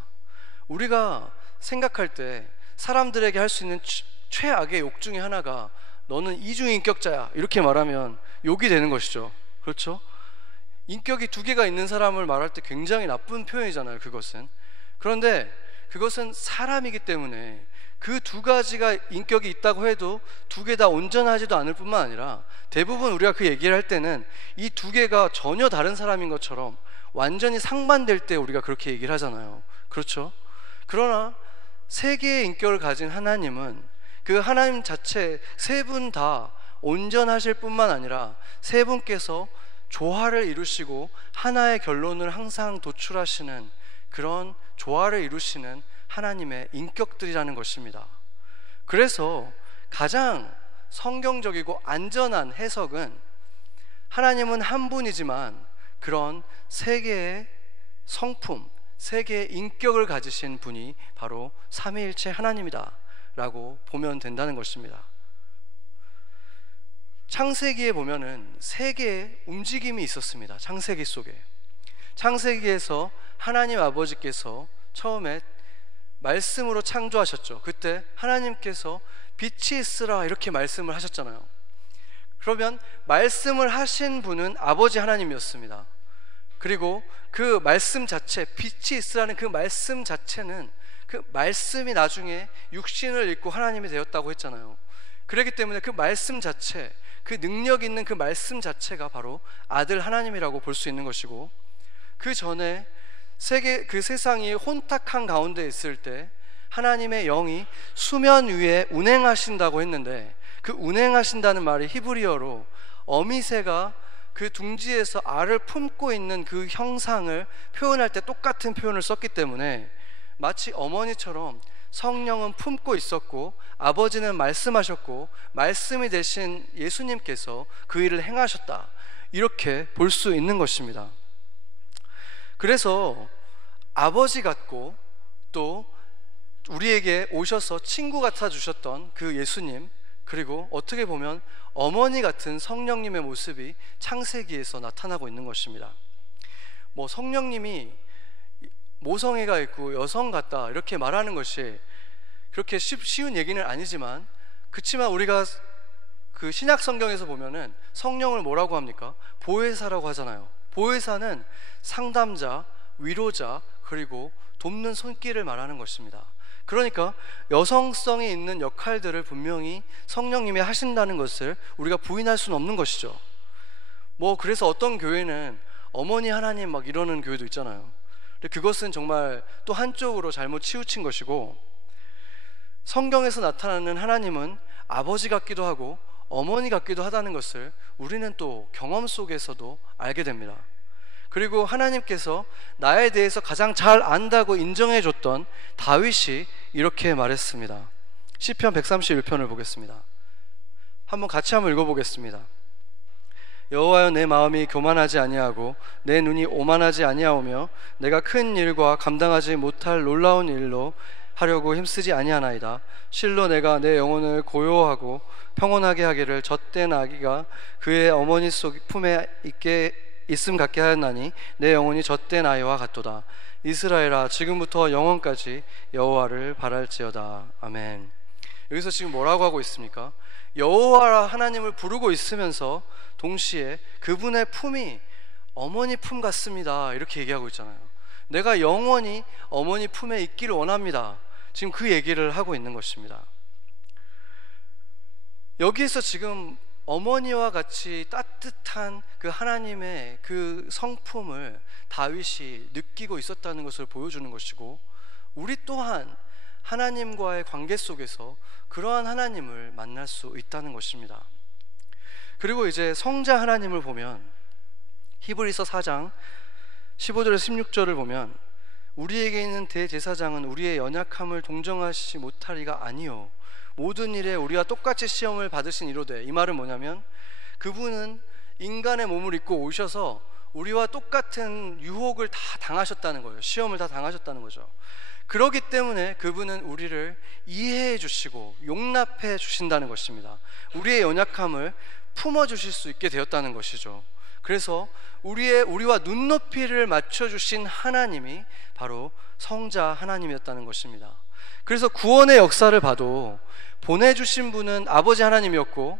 우리가 생각할 때 사람들에게 할 수 있는 최악의 욕 중에 하나가 너는 이중인격자야 이렇게 말하면 욕이 되는 것이죠. 그렇죠? 인격이 두 개가 있는 사람을 말할 때 굉장히 나쁜 표현이잖아요. 그런데 그것은 사람이기 때문에 그 두 가지가 인격이 있다고 해도 두 개 다 온전하지도 않을 뿐만 아니라 대부분 우리가 그 얘기를 할 때는 이 두 개가 전혀 다른 사람인 것처럼 완전히 상반될 때 우리가 그렇게 얘기를 하잖아요. 그렇죠? 그러나 세 개의 인격을 가진 하나님은 그 하나님 자체 세 분 다 온전하실 뿐만 아니라 세 분께서 조화를 이루시고 하나의 결론을 항상 도출하시는 그런 조화를 이루시는 하나님의 인격들이라는 것입니다. 그래서 가장 성경적이고 안전한 해석은 하나님은 한 분이지만 그런 세 개의 성품, 세 개의 인격을 가지신 분이 바로 삼위일체 하나님이다 라고 보면 된다는 것입니다. 창세기에 보면은 세 개의 움직임이 있었습니다. 창세기 속에. 창세기에서 하나님 아버지께서 처음에 말씀으로 창조하셨죠. 그때 하나님께서 빛이 있으라 이렇게 말씀을 하셨잖아요. 그러면 말씀을 하신 분은 아버지 하나님이었습니다. 그리고 그 말씀 자체, 빛이 있으라는 그 말씀 자체는 그 말씀이 나중에 육신을 입고 하나님이 되었다고 했잖아요. 그렇기 때문에 그 말씀 자체, 그 능력 있는 그 말씀 자체가 바로 아들 하나님이라고 볼 수 있는 것이고, 그 전에 그 세상이 혼탁한 가운데 있을 때 하나님의 영이 수면 위에 운행하신다고 했는데, 그 운행하신다는 말이 히브리어로 어미새가 그 둥지에서 알을 품고 있는 그 형상을 표현할 때 똑같은 표현을 썼기 때문에 마치 어머니처럼 성령은 품고 있었고 아버지는 말씀하셨고 말씀이 되신 예수님께서 그 일을 행하셨다, 이렇게 볼 수 있는 것입니다. 그래서 아버지 같고 또 우리에게 오셔서 친구 같아 주셨던 그 예수님, 그리고 어떻게 보면 어머니 같은 성령님의 모습이 창세기에서 나타나고 있는 것입니다. 뭐 성령님이 모성애가 있고 여성 같다 이렇게 말하는 것이 그렇게 쉬운 얘기는 아니지만, 그렇지만 우리가 그 신약 성경에서 보면은 성령을 뭐라고 합니까? 보혜사라고 하잖아요. 보혜사는 상담자, 위로자, 그리고 돕는 손길을 말하는 것입니다. 그러니까 여성성이 있는 역할들을 분명히 성령님이 하신다는 것을 우리가 부인할 수는 없는 것이죠. 뭐 그래서 어떤 교회는 어머니 하나님 막 이러는 교회도 있잖아요. 근데 그것은 정말 또 한쪽으로 잘못 치우친 것이고, 성경에서 나타나는 하나님은 아버지 같기도 하고 어머니 같기도 하다는 것을 우리는 또 경험 속에서도 알게 됩니다. 그리고 하나님께서 나에 대해서 가장 잘 안다고 인정해줬던 다윗이 이렇게 말했습니다. 시편 131편을 보겠습니다. 같이 한번 읽어보겠습니다. 여호와여, 내 마음이 교만하지 아니하고 내 눈이 오만하지 아니하오며 내가 큰 일과 감당하지 못할 놀라운 일로 하려고 힘쓰지 아니하나이다. 실로 내가 내 영혼을 고요하고 평온하게 하기를 젖된 아기가 그의 어머니 속 품에 있음 같게 하였나니 내 영혼이 젖된 아이와 같도다. 이스라엘아, 지금부터 영원까지 여호와를 바랄지어다. 아멘. 여기서 지금 뭐라고 하고 있습니까? 여호와 하나님을 부르고 있으면서 동시에 그분의 품이 어머니 품 같습니다, 이렇게 얘기하고 있잖아요. 내가 영원히 어머니 품에 있기를 원합니다. 지금 그 얘기를 하고 있는 것입니다. 여기에서 지금 어머니와 같이 따뜻한 그 하나님의 그 성품을 다윗이 느끼고 있었다는 것을 보여주는 것이고, 우리 또한 하나님과의 관계 속에서 그러한 하나님을 만날 수 있다는 것입니다. 그리고 이제 성자 하나님을 보면 히브리서 4장 15절에서 16절을 보면 우리에게 있는 대제사장은 우리의 연약함을 동정하시지 못하리가 아니요 모든 일에 우리와 똑같이 시험을 받으신 이로되, 이 말은 뭐냐면 그분은 인간의 몸을 입고 오셔서 우리와 똑같은 유혹을 다 당하셨다는 거예요. 시험을 다 당하셨다는 거죠. 그렇기 때문에 그분은 우리를 이해해 주시고 용납해 주신다는 것입니다. 우리의 연약함을 품어주실 수 있게 되었다는 것이죠. 그래서 우리와 눈높이를 맞춰주신 하나님이 바로 성자 하나님이었다는 것입니다. 그래서 구원의 역사를 봐도 보내주신 분은 아버지 하나님이었고,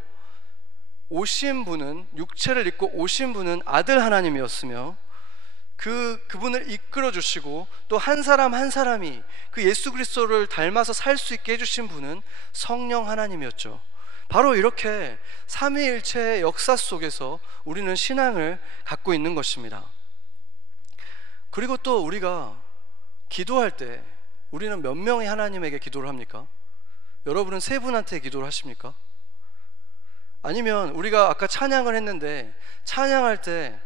오신 분은, 육체를 입고 오신 분은 아들 하나님이었으며, 그분을 이끌어 주시고 또 한 사람 한 사람이 그 예수 그리스도를 닮아서 살 수 있게 해주신 분은 성령 하나님이었죠. 바로 이렇게 삼위일체의 역사 속에서 우리는 신앙을 갖고 있는 것입니다. 그리고 또 우리가 기도할 때 우리는 몇 명의 하나님에게 기도를 합니까? 여러분은 세 분한테 기도를 하십니까? 아니면 우리가 아까 찬양을 했는데 찬양할 때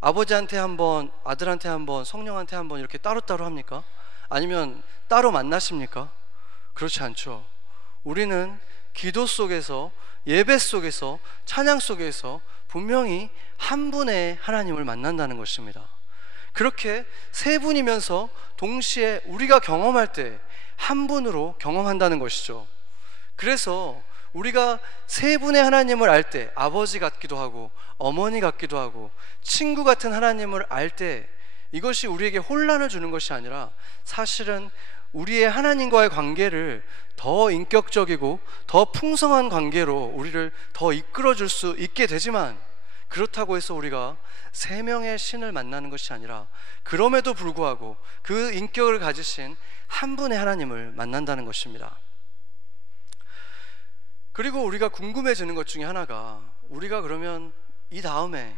아버지한테 한 번, 아들한테 한 번, 성령한테 한 번 이렇게 따로따로 합니까? 아니면 따로 만나십니까? 그렇지 않죠. 우리는 기도 속에서, 예배 속에서, 찬양 속에서 분명히 한 분의 하나님을 만난다는 것입니다. 그렇게 세 분이면서 동시에 우리가 경험할 때 한 분으로 경험한다는 것이죠. 그래서 우리가 세 분의 하나님을 알 때, 아버지 같기도 하고 어머니 같기도 하고 친구 같은 하나님을 알 때, 이것이 우리에게 혼란을 주는 것이 아니라 사실은 우리의 하나님과의 관계를 더 인격적이고 더 풍성한 관계로 우리를 더 이끌어줄 수 있게 되지만, 그렇다고 해서 우리가 세 명의 신을 만나는 것이 아니라 그럼에도 불구하고 그 인격을 가지신 한 분의 하나님을 만난다는 것입니다. 그리고 우리가 궁금해지는 것 중에 하나가, 우리가 그러면 이 다음에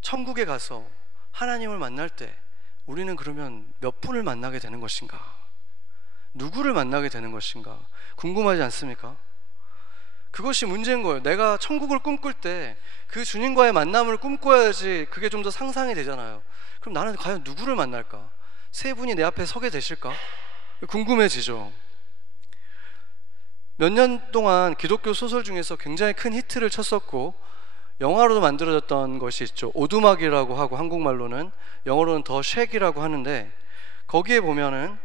천국에 가서 하나님을 만날 때 우리는 그러면 몇 분을 만나게 되는 것인가? 누구를 만나게 되는 것인가? 궁금하지 않습니까? 그것이 문제인 거예요. 내가 천국을 꿈꿀 때 그 주님과의 만남을 꿈꿔야지 그게 좀 더 상상이 되잖아요. 그럼 나는 과연 누구를 만날까? 세 분이 내 앞에 서게 되실까? 궁금해지죠. 몇 년 동안 기독교 소설 중에서 굉장히 큰 히트를 쳤었고 영화로도 만들어졌던 것이 있죠. 오두막이라고 하고 한국말로는, 영어로는 더 쉑이라고 하는데, 거기에 보면은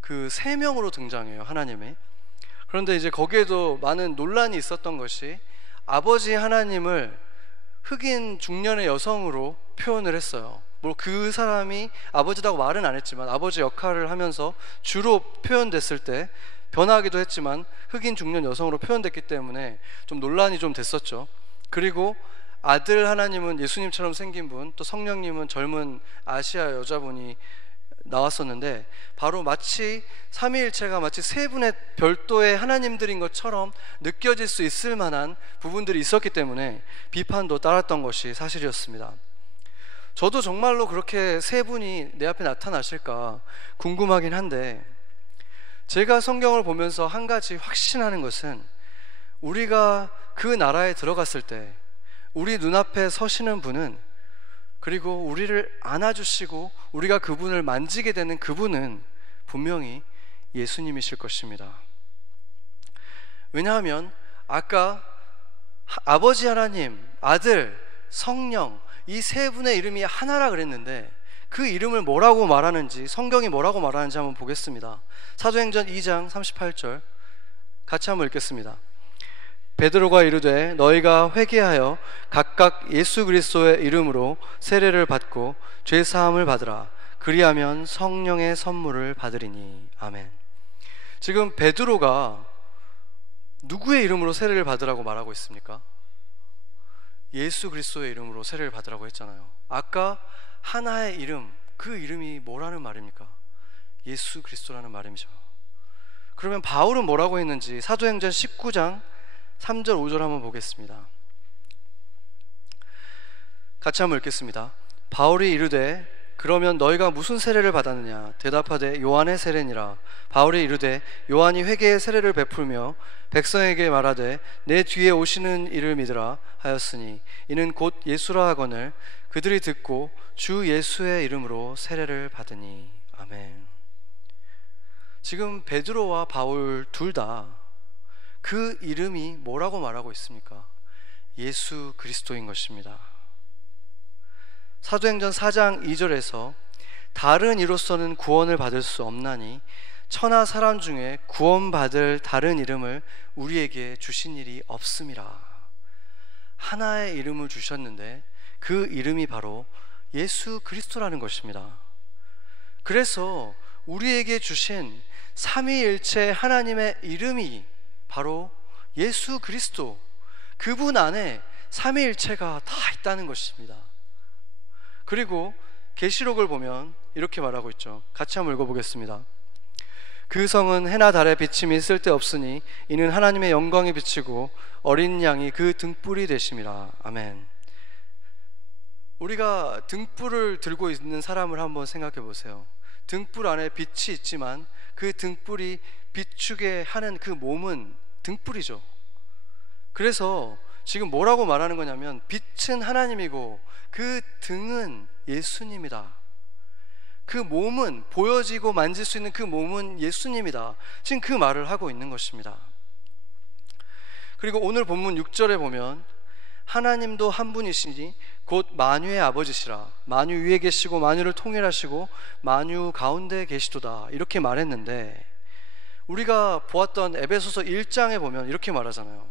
그 세 명으로 등장해요, 하나님이. 그런데 이제 거기에도 많은 논란이 있었던 것이 아버지 하나님을 흑인 중년의 여성으로 표현을 했어요. 뭐 그 사람이 아버지라고 말은 안 했지만 아버지 역할을 하면서 주로 표현됐을 때 변화하기도 했지만 흑인 중년 여성으로 표현됐기 때문에 좀 논란이 좀 됐었죠. 그리고 아들 하나님은 예수님처럼 생긴 분, 또 성령님은 젊은 아시아 여자분이 나왔었는데, 바로 마치 삼위일체가 마치 세 분의 별도의 하나님들인 것처럼 느껴질 수 있을 만한 부분들이 있었기 때문에 비판도 따랐던 것이 사실이었습니다. 저도 정말로 그렇게 세 분이 내 앞에 나타나실까 궁금하긴 한데, 제가 성경을 보면서 한 가지 확신하는 것은, 우리가 그 나라에 들어갔을 때 우리 눈앞에 서시는 분은, 그리고 우리를 안아주시고 우리가 그분을 만지게 되는 그분은 분명히 예수님이실 것입니다. 왜냐하면 아까 아버지 하나님, 아들, 성령, 이 세 분의 이름이 하나라 그랬는데, 그 이름을 뭐라고 말하는지, 성경이 뭐라고 말하는지 한번 보겠습니다. 사도행전 2장 38절 같이 한번 읽겠습니다. 베드로가 이르되 너희가 회개하여 각각 예수 그리스도의 이름으로 세례를 받고 죄 사함을 받으라. 그리하면 성령의 선물을 받으리니. 아멘. 지금 베드로가 누구의 이름으로 세례를 받으라고 말하고 있습니까? 예수 그리스도의 이름으로 세례를 받으라고 했잖아요. 아까 하나의 이름, 그 이름이 뭐라는 말입니까? 예수 그리스도라는 말이죠. 그러면 바울은 뭐라고 했는지 사도행전 19장 3절 5절 한번 보겠습니다. 같이 한번 읽겠습니다. 바울이 이르되 그러면 너희가 무슨 세례를 받았느냐? 대답하되 요한의 세례니라. 바울이 이르되 요한이 회개의 세례를 베풀며 백성에게 말하되 내 뒤에 오시는 이를 믿으라 하였으니 이는 곧 예수라 하거늘 그들이 듣고 주 예수의 이름으로 세례를 받으니. 아멘. 지금 베드로와 바울 둘 다 그 이름이 뭐라고 말하고 있습니까? 예수 그리스도인 것입니다. 사도행전 4장 2절에서 다른 이로서는 구원을 받을 수 없나니 천하 사람 중에 구원받을 다른 이름을 우리에게 주신 일이 없음이라. 하나의 이름을 주셨는데 그 이름이 바로 예수 그리스도라는 것입니다. 그래서 우리에게 주신 삼위일체 하나님의 이름이 바로 예수 그리스도, 그분 안에 삼위일체가 다 있다는 것입니다. 그리고 계시록을 보면 이렇게 말하고 있죠. 같이 한번 읽어보겠습니다. 그 성은 해나 달의 비침이 쓸데없으니 이는 하나님의 영광이 비치고 어린 양이 그 등불이 되심이라. 아멘. 우리가 등불을 들고 있는 사람을 한번 생각해 보세요. 등불 안에 빛이 있지만 그 등불이 비추게 하는 그 몸은 등불이죠. 그래서 지금 뭐라고 말하는 거냐면 빛은 하나님이고 그 등은 예수님이다. 그 몸은, 보여지고 만질 수 있는 그 몸은 예수님이다. 지금 그 말을 하고 있는 것입니다. 그리고 오늘 본문 6절에 보면 하나님도 한 분이시니 곧 만유의 아버지시라. 만유 위에 계시고 만유를 통일하시고 만유 가운데 계시도다. 이렇게 말했는데, 우리가 보았던 에베소서 1장에 보면 이렇게 말하잖아요.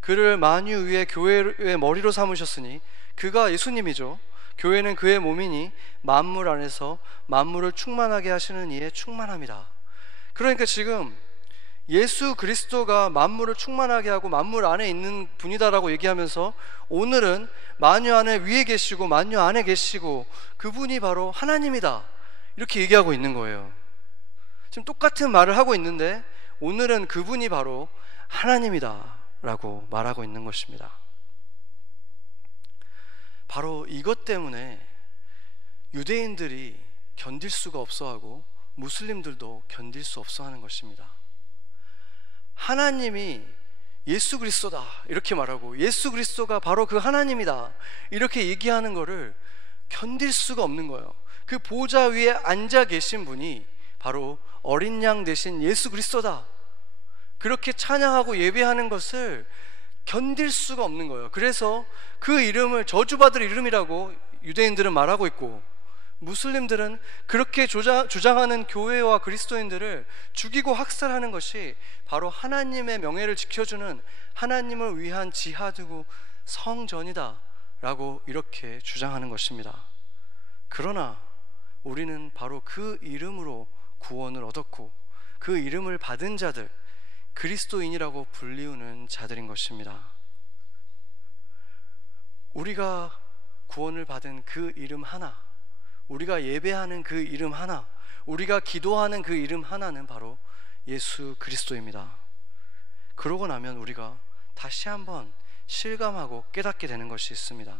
그를 만유 위에 교회의 머리로 삼으셨으니, 그가 예수님이죠. 교회는 그의 몸이니 만물 안에서 만물을 충만하게 하시는 이의 충만함이다. 그러니까 지금 예수 그리스도가 만물을 충만하게 하고 만물 안에 있는 분이다라고 얘기하면서 오늘은 만유 안에 위에 계시고 만유 안에 계시고 그분이 바로 하나님이다, 이렇게 얘기하고 있는 거예요. 지금 똑같은 말을 하고 있는데 오늘은 그분이 바로 하나님이다 라고 말하고 있는 것입니다. 바로 이것 때문에 유대인들이 견딜 수가 없어하고 무슬림들도 견딜 수 없어하는 것입니다. 하나님이 예수 그리스도다 이렇게 말하고 예수 그리스도가 바로 그 하나님이다 이렇게 얘기하는 거를 견딜 수가 없는 거예요. 그 보좌 위에 앉아 계신 분이 바로 어린 양 대신 예수 그리스도다. 그렇게 찬양하고 예배하는 것을 견딜 수가 없는 거예요. 그래서 그 이름을 저주받을 이름이라고 유대인들은 말하고 있고, 무슬림들은 그렇게 주장하는 교회와 그리스도인들을 죽이고 학살하는 것이 바로 하나님의 명예를 지켜주는 하나님을 위한 지하드고 성전이다 라고 이렇게 주장하는 것입니다. 그러나 우리는 바로 그 이름으로 구원을 얻었고, 그 이름을 받은 자들, 그리스도인이라고 불리우는 자들인 것입니다. 우리가 구원을 받은 그 이름 하나, 우리가 예배하는 그 이름 하나, 우리가 기도하는 그 이름 하나는 바로 예수 그리스도입니다. 그러고 나면 우리가 다시 한번 실감하고 깨닫게 되는 것이 있습니다.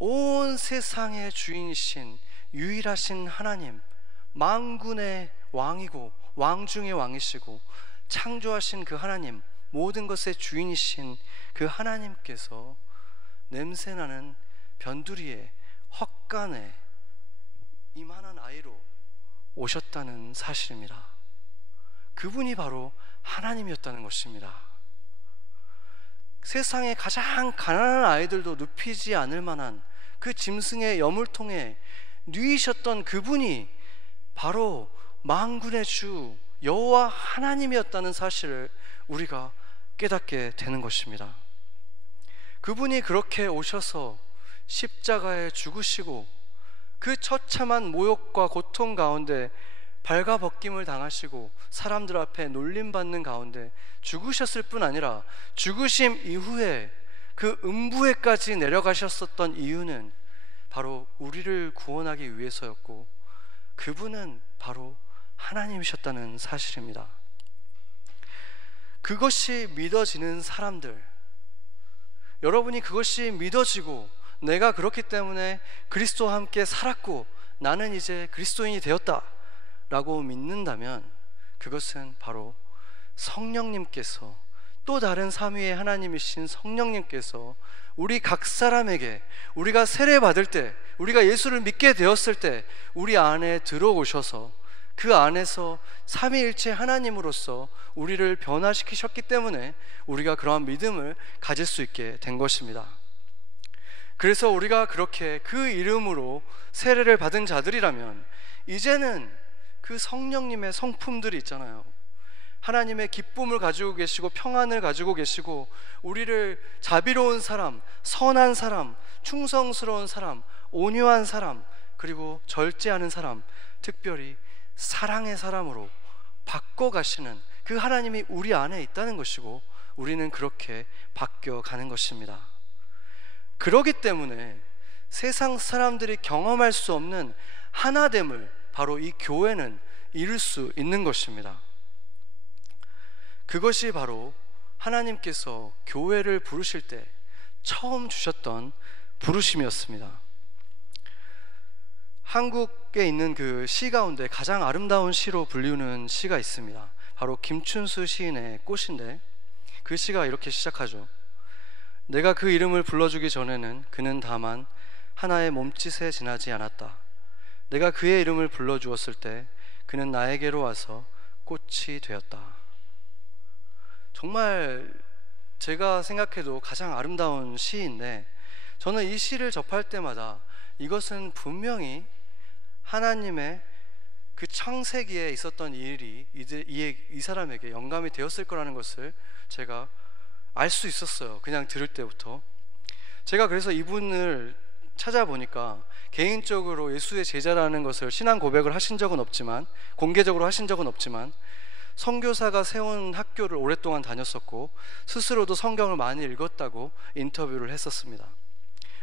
온 세상의 주인이신 유일하신 하나님, 만군의 왕이고 왕 중의 왕이시고 창조하신 그 하나님, 모든 것의 주인이신 그 하나님께서 냄새나는 변두리에 헛간에 이만한 아이로 오셨다는 사실입니다. 그분이 바로 하나님이었다는 것입니다. 세상에 가장 가난한 아이들도 눕히지 않을 만한 그 짐승의 여물통에 누이셨던 그분이 바로 만군의 주 여호와 하나님이었다는 사실을 우리가 깨닫게 되는 것입니다. 그분이 그렇게 오셔서 십자가에 죽으시고 그 처참한 모욕과 고통 가운데 발가벗김을 당하시고 사람들 앞에 놀림받는 가운데 죽으셨을 뿐 아니라 죽으심 이후에 그 음부에까지 내려가셨었던 이유는 바로 우리를 구원하기 위해서였고, 그분은 바로 하나님이셨다는 사실입니다. 그것이 믿어지는 사람들, 여러분이 그것이 믿어지고 내가 그렇기 때문에 그리스도와 함께 살았고 나는 이제 그리스도인이 되었다 라고 믿는다면, 그것은 바로 성령님께서, 또 다른 삼위의 하나님이신 성령님께서 우리 각 사람에게, 우리가 세례 받을 때, 우리가 예수를 믿게 되었을 때 우리 안에 들어오셔서 그 안에서 삼위일체 하나님으로서 우리를 변화시키셨기 때문에 우리가 그러한 믿음을 가질 수 있게 된 것입니다. 그래서 우리가 그렇게 그 이름으로 세례를 받은 자들이라면 이제는 그 성령님의 성품들이 있잖아요. 하나님의 기쁨을 가지고 계시고 평안을 가지고 계시고 우리를 자비로운 사람, 선한 사람, 충성스러운 사람, 온유한 사람, 그리고 절제하는 사람, 특별히 사랑의 사람으로 바꿔가시는 그 하나님이 우리 안에 있다는 것이고, 우리는 그렇게 바뀌어가는 것입니다. 그렇기 때문에 세상 사람들이 경험할 수 없는 하나됨을 바로 이 교회는 이룰 수 있는 것입니다. 그것이 바로 하나님께서 교회를 부르실 때 처음 주셨던 부르심이었습니다. 한국에 있는 그 시 가운데 가장 아름다운 시로 불리우는 시가 있습니다. 바로 김춘수 시인의 꽃인데, 그 시가 이렇게 시작하죠. 내가 그 이름을 불러주기 전에는 그는 다만 하나의 몸짓에 지나지 않았다. 내가 그의 이름을 불러주었을 때 그는 나에게로 와서 꽃이 되었다. 정말 제가 생각해도 가장 아름다운 시인데, 저는 이 시를 접할 때마다 이것은 분명히 하나님의 그 창세기에 있었던 일이 이 사람에게 영감이 되었을 거라는 것을 제가 알 수 있었어요. 그냥 들을 때부터. 제가 그래서 이분을 찾아보니까 개인적으로 예수의 제자라는 것을 신앙 고백을 하신 적은 없지만, 공개적으로 하신 적은 없지만, 선교사가 세운 학교를 오랫동안 다녔었고 스스로도 성경을 많이 읽었다고 인터뷰를 했었습니다.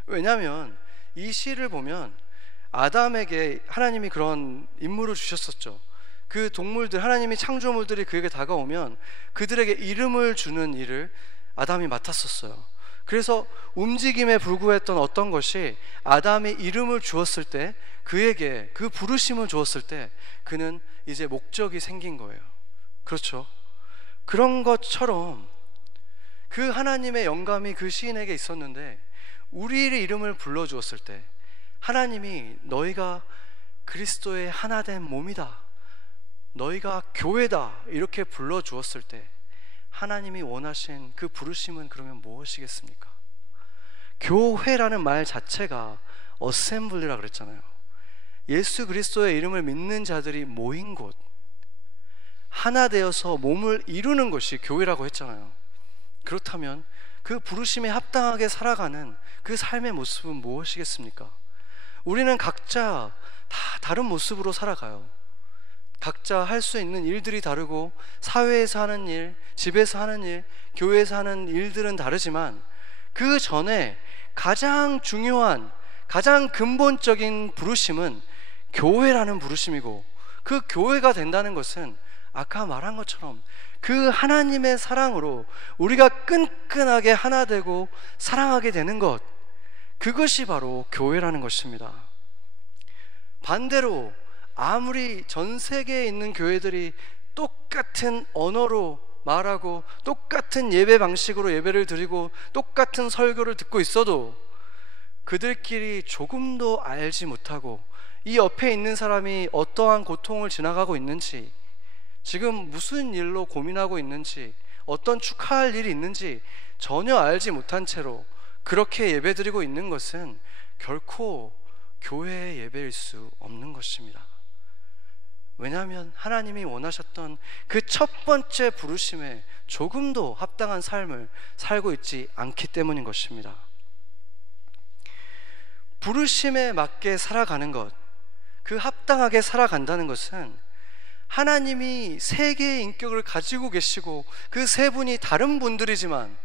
왜냐하면 이 시를 보면 아담에게 하나님이 그런 임무를 주셨었죠. 그 동물들, 하나님이 창조물들이 그에게 다가오면 그들에게 이름을 주는 일을 아담이 맡았었어요. 그래서 움직임에 불구했던 어떤 것이 아담이 이름을 주었을 때, 그에게 그 부르심을 주었을 때 그는 이제 목적이 생긴 거예요. 그렇죠? 그런 것처럼 그 하나님의 영감이 그 시인에게 있었는데, 우리의 이름을 불러주었을 때 하나님이 너희가 그리스도의 하나된 몸이다, 너희가 교회다 이렇게 불러주었을 때 하나님이 원하신 그 부르심은 그러면 무엇이겠습니까? 교회라는 말 자체가 어셈블리라 그랬잖아요. 예수 그리스도의 이름을 믿는 자들이 모인 곳, 하나 되어서 몸을 이루는 것이 교회라고 했잖아요. 그렇다면 그 부르심에 합당하게 살아가는 그 삶의 모습은 무엇이겠습니까? 우리는 각자 다 다른 모습으로 살아가요. 각자 할 수 있는 일들이 다르고, 사회에서 하는 일, 집에서 하는 일, 교회에서 하는 일들은 다르지만 그 전에 가장 중요한, 가장 근본적인 부르심은 교회라는 부르심이고, 그 교회가 된다는 것은 아까 말한 것처럼 그 하나님의 사랑으로 우리가 끈끈하게 하나 되고 사랑하게 되는 것, 그것이 바로 교회라는 것입니다. 반대로 아무리 전 세계에 있는 교회들이 똑같은 언어로 말하고 똑같은 예배 방식으로 예배를 드리고 똑같은 설교를 듣고 있어도 그들끼리 조금도 알지 못하고 이 옆에 있는 사람이 어떠한 고통을 지나가고 있는지, 지금 무슨 일로 고민하고 있는지, 어떤 축하할 일이 있는지 전혀 알지 못한 채로 그렇게 예배드리고 있는 것은 결코 교회의 예배일 수 없는 것입니다. 왜냐하면 하나님이 원하셨던 그 첫 번째 부르심에 조금도 합당한 삶을 살고 있지 않기 때문인 것입니다. 부르심에 맞게 살아가는 것, 그 합당하게 살아간다는 것은 하나님이 세 개의 인격을 가지고 계시고 그 세 분이 다른 분들이지만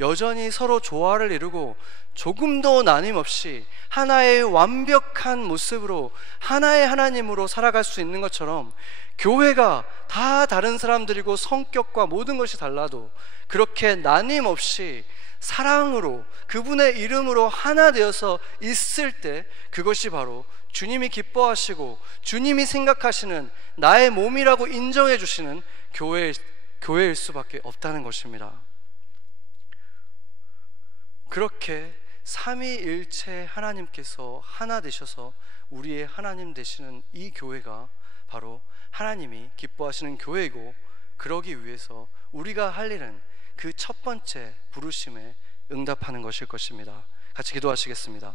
여전히 서로 조화를 이루고 조금도 나김없이 하나의 완벽한 모습으로 하나의 하나님으로 살아갈 수 있는 것처럼, 교회가 다 다른 사람들이고 성격과 모든 것이 달라도 그렇게 나김없이 사랑으로 그분의 이름으로 하나 되어서 있을 때, 그것이 바로 주님이 기뻐하시고 주님이 생각하시는 나의 몸이라고 인정해 주시는 교회일 수밖에 없다는 것입니다. 그렇게 삼위일체 하나님께서 하나 되셔서 우리의 하나님 되시는 이 교회가 바로 하나님이 기뻐하시는 교회이고, 그러기 위해서 우리가 할 일은 그 첫 번째 부르심에 응답하는 것일 것입니다. 같이 기도하시겠습니다.